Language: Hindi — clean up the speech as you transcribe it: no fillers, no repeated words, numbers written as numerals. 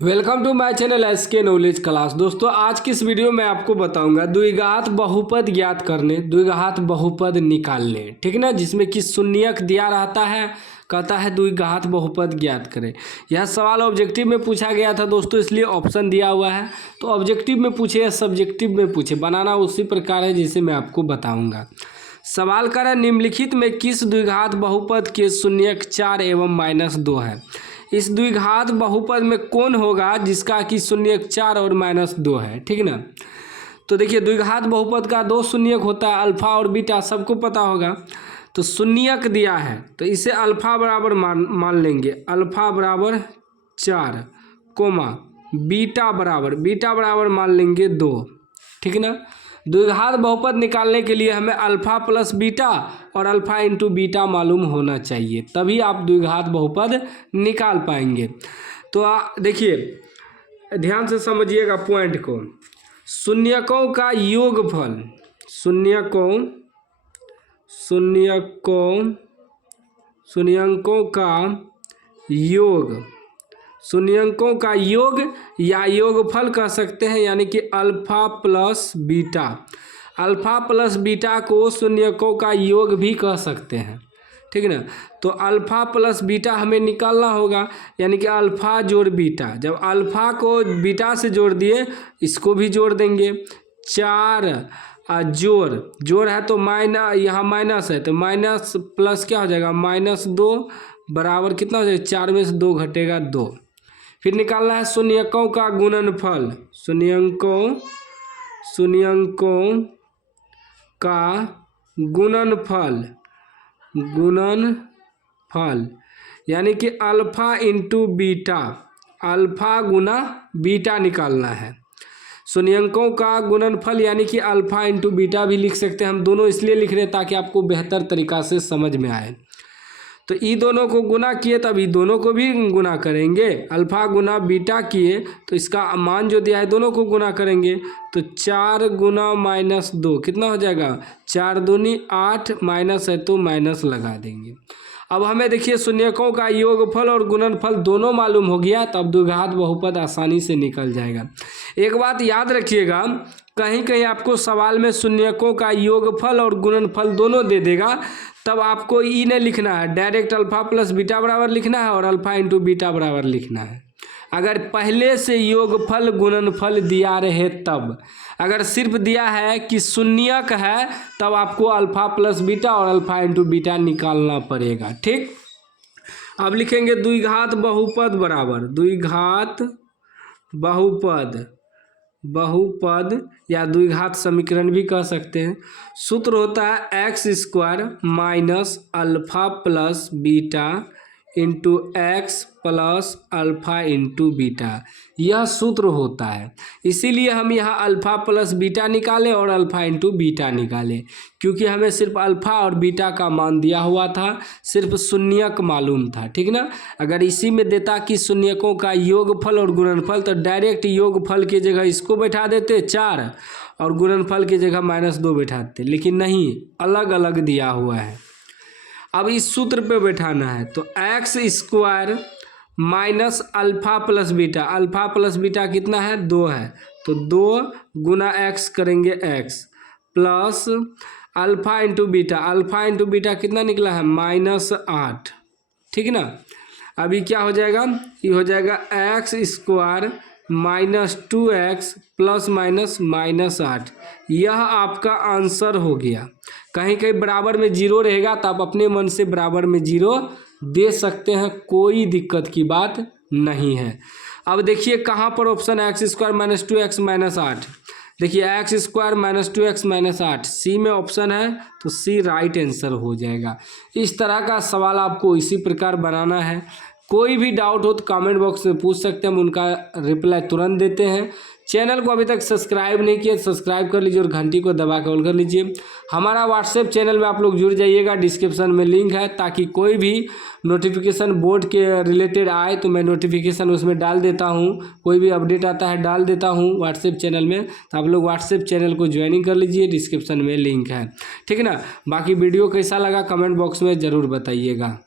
Welcome to my channel SK knowledge class. दोस्तों आज की इस वीडियो में आपको बताऊंगा द्विघात बहुपद ज्ञात करने, द्विघात बहुपद निकालने, ठीक ना, जिसमें कि शून्यक दिया रहता है, कहता है द्विघात बहुपद ज्ञात करें। यह सवाल ऑब्जेक्टिव में पूछा गया था दोस्तों, इसलिए ऑप्शन दिया हुआ है। तो ऑब्जेक्टिव में पूछे या सब्जेक्टिव में पूछे, बनाना उसी प्रकार है जिसे मैं आपको बताऊँगा। सवाल कर रहा निम्नलिखित में किस द्विघात बहुपद के शून्यक 4 एवं -2 है। इस द्विघात बहुपद में कौन होगा जिसका कि शून्यक 4 और -2 है, ठीक ना। तो देखिए द्विघात बहुपद का दो शून्यक होता है, अल्फा और बीटा, सबको पता होगा। तो शून्यक दिया है तो इसे अल्फा बराबर मान लेंगे, अल्फा बराबर 4 कोमा बीटा बराबर मान लेंगे 2, ठीक ना। द्विघात बहुपद निकालने के लिए हमें अल्फा प्लस बीटा और अल्फा इंटू बीटा मालूम होना चाहिए, तभी आप द्विघात बहुपद निकाल पाएंगे। तो देखिए ध्यान से समझिएगा पॉइंट को। शून्यकों का योगफल, शून्यकों का योग या योगफल कह सकते हैं, यानी कि अल्फा प्लस बीटा को शून्यकों का योग भी कह सकते हैं, ठीक है ना। तो अल्फा प्लस बीटा हमें निकालना होगा, यानी कि अल्फा जोड़ बीटा। जब अल्फा को बीटा से जोड़ दिए, इसको भी जोड़ देंगे। 4 जोड़ है तो यहाँ माइनस है, तो माइनस प्लस क्या हो जाएगा, -2 बराबर कितना हो जाएगा, 4 में से 2 घटेगा 2। फिर निकालना है शून्यकों का गुणनफल, शून्यकों का गुणनफल यानी कि अल्फा इंटू बीटा, अल्फा गुना बीटा निकालना है। शून्यकों का गुणनफल यानी कि अल्फा इंटू बीटा भी लिख सकते हैं हम, दोनों इसलिए लिख रहे हैं ताकि आपको बेहतर तरीक़ा से समझ में आए। तो ई दोनों को गुना किए तब ई दोनों को भी गुना करेंगे, अल्फा गुना बीटा किए तो इसका मान जो दिया है दोनों को गुना करेंगे। तो 4 गुना -2 कितना हो जाएगा, 4 दूनी 8, माइनस है तो माइनस लगा देंगे। अब हमें देखिए शून्यकों का योगफल और गुणनफल दोनों मालूम हो गया, तब द्विघात बहुपद आसानी से निकल जाएगा। एक बात याद रखिएगा, कहीं कहीं आपको सवाल में शून्यकों का योगफल और गुणनफल दोनों दे देगा, तब आपको ई नहीं लिखना है, डायरेक्ट अल्फा प्लस बीटा बराबर लिखना है और अल्फा इंटू बीटा बराबर लिखना है। अगर पहले से योगफल गुणनफल दिया रहे तब, अगर सिर्फ दिया है कि शून्यक है तब आपको अल्फा प्लस बीटा और अल्फा इंटू बीटा निकालना पड़ेगा, ठीक। अब लिखेंगे द्विघात बहुपद बराबर, द्विघात बहुपद या द्विघात समीकरण भी कह सकते हैं। सूत्र होता है x² minus alpha plus beta into x plus alpha into beta, यह सूत्र होता है। इसीलिए हम यहाँ अल्फा प्लस बीटा निकालें और अल्फा इंटू बीटा निकालें, क्योंकि हमें सिर्फ अल्फा और बीटा का मान दिया हुआ था, सिर्फ शून्यक मालूम था, ठीक ना। अगर इसी में देता कि शून्यकों का योगफल और गुणनफल, तो डायरेक्ट योगफल की जगह इसको बैठा देते 4 और गुणनफल की जगह -2 बैठा देते, लेकिन नहीं, अलग अलग दिया हुआ है। अब इस सूत्र पे बैठाना है, तो x² minus alpha plus beta, alpha plus beta कितना है, 2 है, तो 2 गुना x करेंगे x plus alpha into beta, alpha into beta कितना निकला है, -8, ठीक ना। अभी क्या हो जाएगा, ये हो जाएगा x² minus 2x plus minus -8, यह आपका आंसर हो गया। कहीं कहीं बराबर में 0 रहेगा तो आप अपने मन से बराबर में 0 दे सकते हैं, कोई दिक्कत की बात नहीं है। अब देखिए कहाँ पर ऑप्शन है, x² माइनस 2x माइनस 8, देखिए x² माइनस 2x माइनस 8 सी में ऑप्शन है, तो सी राइट आंसर हो जाएगा। इस तरह का सवाल आपको इसी प्रकार बनाना है। कोई भी डाउट हो तो कमेंट बॉक्स में पूछ सकते हैं, हम उनका रिप्लाई तुरंत देते हैं। चैनल को अभी तक सब्सक्राइब नहीं किया, सब्सक्राइब कर लीजिए और घंटी को दबा के ऑल कर लीजिए। हमारा व्हाट्सएप चैनल में आप लोग जुड़ जाइएगा, डिस्क्रिप्शन में लिंक है, ताकि कोई भी नोटिफिकेशन बोर्ड के रिलेटेड आए तो मैं नोटिफिकेशन उसमें डाल देता हूँ, कोई भी अपडेट आता है डाल देता हूँ व्हाट्सएप चैनल में, तो आप लोग व्हाट्सएप चैनल को ज्वाइनिंग कर लीजिए, डिस्क्रिप्शन में लिंक है, ठीक है ना। बाकी वीडियो कैसा लगा कमेंट बॉक्स में ज़रूर बताइएगा।